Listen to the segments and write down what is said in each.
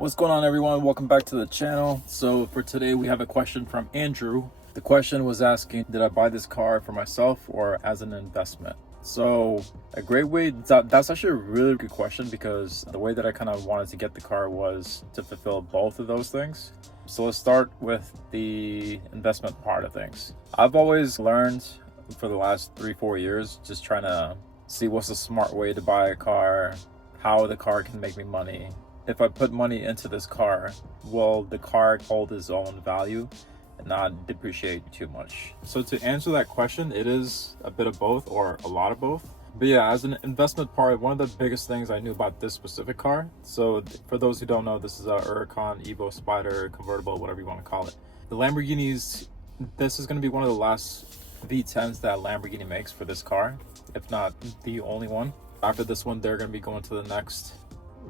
What's going on, everyone? Welcome back to the channel. So for today we have a question from Andrew. The question was asking, did I buy this car for myself or as an investment? So a great way, that's actually a really good question, because the way that I kind of wanted to get the car was to fulfill both of those things. So let's start with the investment part of things. I've always learned for the last 3-4 years, just trying to see what's the smart way to buy a car, how the car can make me money. If I put money into this car, will the car hold its own value and not depreciate too much? So to answer that question, it is a bit of both, or a lot of both. But yeah, as an investment part, one of the biggest things I knew about this specific car, so for those who don't know, this is a Huracán Evo Spider convertible, whatever you want to call it. The Lamborghinis, this is going to be one of the last V10s that Lamborghini makes for this car, if not the only one. After this one, they're going to be going to the next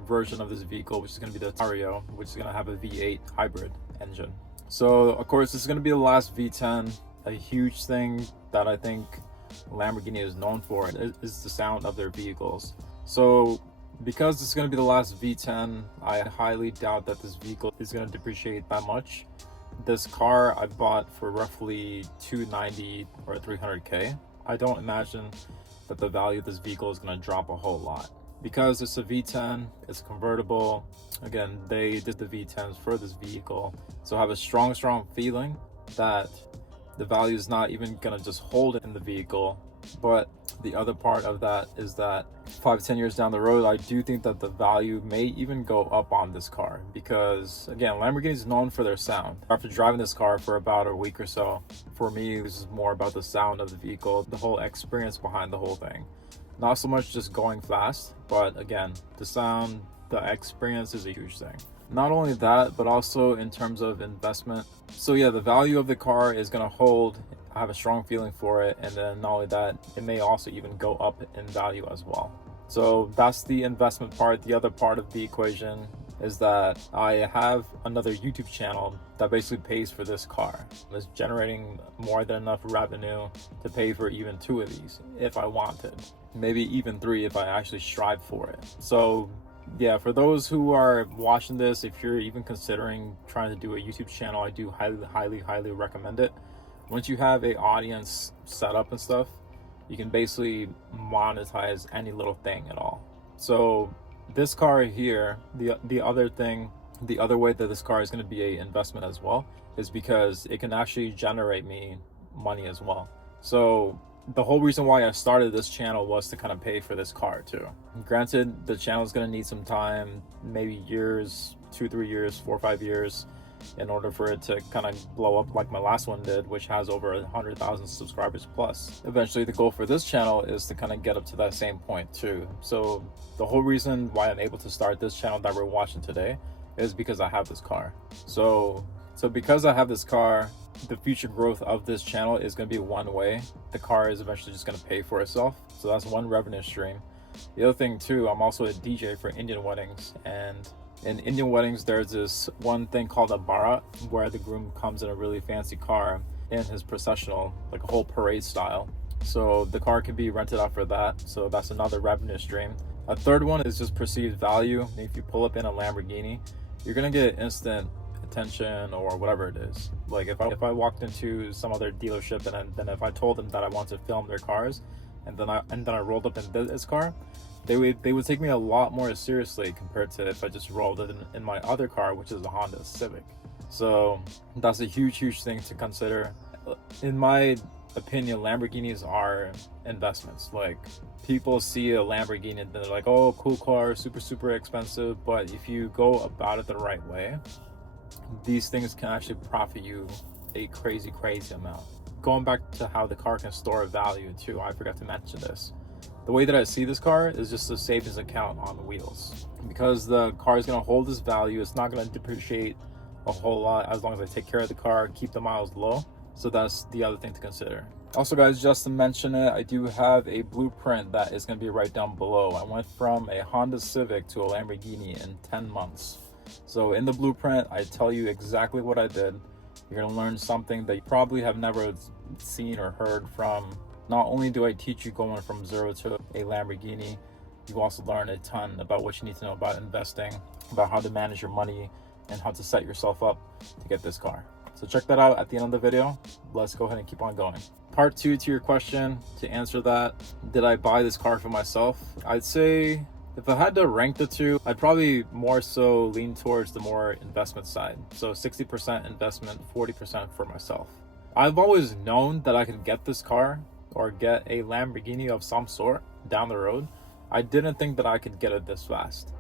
version of this vehicle, which is going to be the Vario, which is going to have a V8 hybrid engine. So of course this is going to be the last V10. A huge thing that I think Lamborghini is known for is the sound of their vehicles. So because this is going to be the last V10, I highly doubt that this vehicle is going to depreciate that much. This car I bought for roughly $290 or $300K. I don't imagine that the value of this vehicle is going to drop a whole lot. Because it's a V10, it's convertible. Again, they did the V10s for this vehicle. So I have a strong feeling that the value is not even gonna just hold it in the vehicle. But the other part of that is that 5-10 years down the road, I do think that the value may even go up on this car, because again, Lamborghini is known for their sound. After driving this car for about a week or so, for me, this is more about the sound of the vehicle, the whole experience behind the whole thing. Not so much just going fast, but again, the sound, the experience is a huge thing. Not only that, but also in terms of investment. So yeah, the value of the car is gonna hold. I have a strong feeling for it. And then not only that, it may also even go up in value as well. So that's the investment part. The other part of the equation is that I have another YouTube channel that basically pays for this car. It's generating more than enough revenue to pay for even 2 of these if I wanted. Maybe even 3 if I actually strive for it. So yeah, for those who are watching this, if you're even considering trying to do a YouTube channel, I do highly recommend it. Once you have an audience set up and stuff, you can basically monetize any little thing at all. So this car here, the other way that this car is going to be an investment as well is because it can actually generate me money as well. So the whole reason why I started this channel was to kind of pay for this car too. Granted, the channel is going to need some time, maybe years, 2-3 years, 4-5 years, in order for it to kind of blow up like my last one did, which has over 100,000 subscribers plus. Eventually the goal for this channel is to kind of get up to that same point too. So the whole reason why I'm able to start this channel that we're watching today is because I have this car. So because I have this car, the future growth of this channel is going to be one way. The car is eventually just going to pay for itself. So that's one revenue stream. The other thing too, I'm also a DJ for Indian weddings, and in Indian weddings, there's this one thing called a barat, where the groom comes in a really fancy car in his processional, like a whole parade style. So the car can be rented out for that. So that's another revenue stream. A third one is just perceived value. If you pull up in a Lamborghini, you're gonna get instant attention or whatever it is. Like if I walked into some other dealership and then if I told them that I want to film their cars, and then I rolled up in this car, they would take me a lot more seriously compared to if I just rolled it in my other car, which is a Honda Civic. So that's a huge thing to consider. In my opinion, Lamborghinis are investments. Like, people see a Lamborghini and they're like, oh, cool car, super expensive. But if you go about it the right way, these things can actually profit you a crazy amount. Going back to how the car can store value too, I forgot to mention this. The way that I see this car is just a savings account on the wheels. Because the car is going to hold this value, it's not going to depreciate a whole lot as long as I take care of the car, keep the miles low. So that's the other thing to consider. Also guys, just to mention it, I do have a blueprint that is going to be right down below. I went from a Honda Civic to a Lamborghini in 10 months. So in the blueprint, I tell you exactly what I did. You're going to learn something that you probably have never seen or heard from. Not only do I teach you going from 0 to a Lamborghini, you also learn a ton about what you need to know about investing, about how to manage your money, and how to set yourself up to get this car. So check that out at the end of the video. Let's go ahead and keep on going. Part 2 to your question, to answer that, did I buy this car for myself? I'd say if I had to rank the two, I'd probably more so lean towards the more investment side. So 60% investment, 40% for myself. I've always known that I could get this car or get a Lamborghini of some sort down the road. I didn't think that I could get it this fast.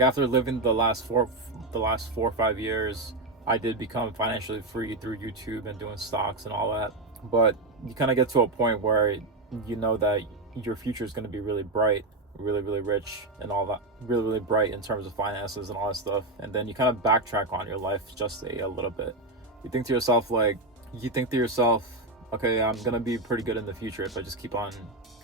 After living the last 4 or 5 years, I did become financially free through YouTube and doing stocks and all that. But you kind of get to a point where you know that your future is going to be really bright, really, really rich and all that, really, really bright in terms of finances and all that stuff. And then you kind of backtrack on your life just a little bit. You think to yourself, okay, I'm going to be pretty good in the future if I just keep on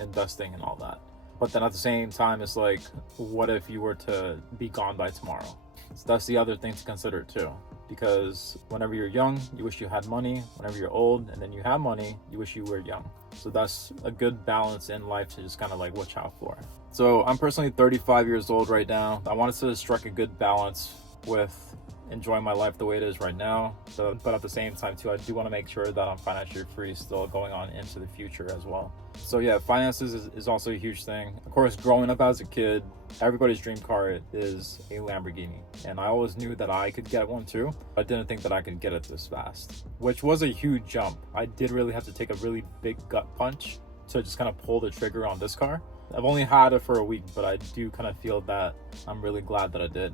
investing and all that. But then at the same time, it's like, what if you were to be gone by tomorrow? So that's the other thing to consider too. Because whenever you're young, you wish you had money. Whenever you're old and then you have money, you wish you were young. So that's a good balance in life to just kind of like watch out for. So I'm personally 35 years old right now. I wanted to strike a good balance with enjoying my life the way it is right now. But at the same time too, I do want to make sure that I'm financially free still going on into the future as well. So yeah, finances is also a huge thing. Of course, growing up as a kid, everybody's dream car is a Lamborghini. And I always knew that I could get one too. I didn't think that I could get it this fast, which was a huge jump. I did really have to take a really big gut punch to just kind of pull the trigger on this car. I've only had it for a week, but I do kind of feel that I'm really glad that I did,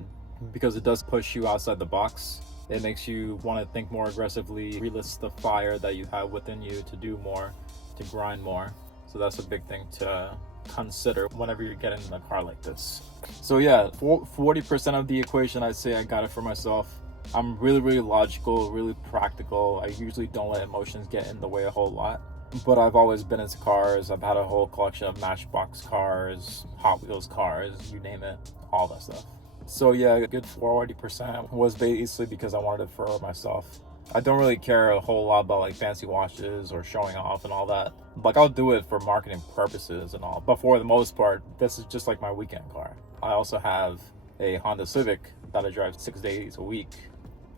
because it does push you outside the box. It makes you want to think more aggressively, relist the fire that you have within you to do more, to grind more. So that's a big thing to consider whenever you're getting in a car like this. So yeah, 40% of the equation, I'd say I got it for myself. I'm really, really logical, really practical. I usually don't let emotions get in the way a whole lot. But I've always been into cars. I've had a whole collection of Matchbox cars, Hot Wheels cars, you name it, all that stuff. So yeah, a good 40% was basically because I wanted it for myself. I don't really care a whole lot about like fancy watches or showing off and all that. Like, I'll do it for marketing purposes and all, but for the most part, this is just like my weekend car. I also have a Honda Civic that I drive 6 days a week.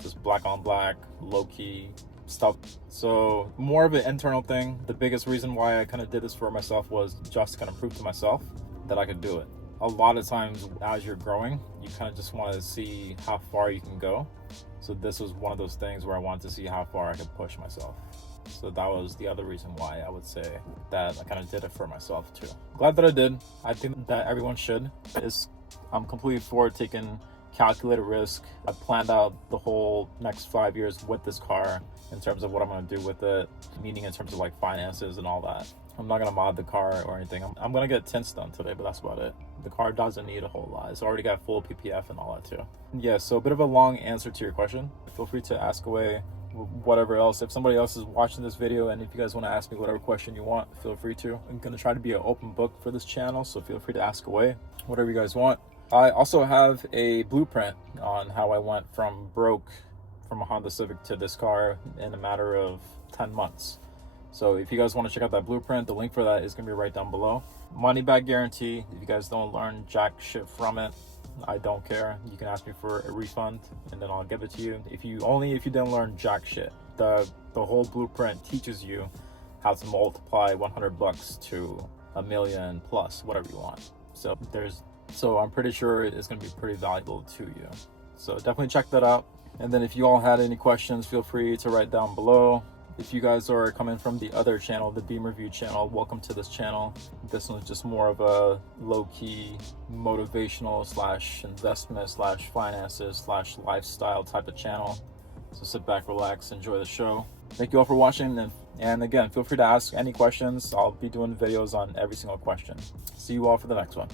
Just black on black, low-key stuff. So more of an internal thing. The biggest reason why I kind of did this for myself was just to kind of prove to myself that I could do it. A lot of times as you're growing, you kind of just want to see how far you can go. So this was one of those things where I wanted to see how far I could push myself. So that was the other reason why I would say that I kind of did it for myself too. Glad that I did. I think that everyone should. I'm completely for taking calculated risk. I planned out the whole next 5 years with this car in terms of what I'm going to do with it, meaning in terms of like finances and all that. I'm not going to mod the car or anything. I'm going to get tints done today, but that's about it. The car doesn't need a whole lot. It's already got full PPF and all that too. Yeah, so a bit of a long answer to your question. Feel free to ask away whatever else. If somebody else is watching this video and if you guys want to ask me whatever question you want, feel free to. I'm going to try to be an open book for this channel, so feel free to ask away whatever you guys want. I also have a blueprint on how I went from broke from a Honda Civic to this car in a matter of 10 months. So if you guys want to check out that blueprint, the link for that is going to be right down below. Money back guarantee. If you guys don't learn jack shit from it, I don't care. You can ask me for a refund and then I'll give it to you. If you didn't learn jack shit. The whole blueprint teaches you how to multiply 100 bucks to a million plus, whatever you want. So I'm pretty sure it's going to be pretty valuable to you. So definitely check that out. And then if you all had any questions, feel free to write down below. If you guys are coming from the other channel, the Beam Review channel, welcome to this channel. This one's just more of a low-key motivational / investment / finances / lifestyle type of channel. So sit back, relax, enjoy the show. Thank you all for watching. And again, feel free to ask any questions. I'll be doing videos on every single question. See you all for the next one.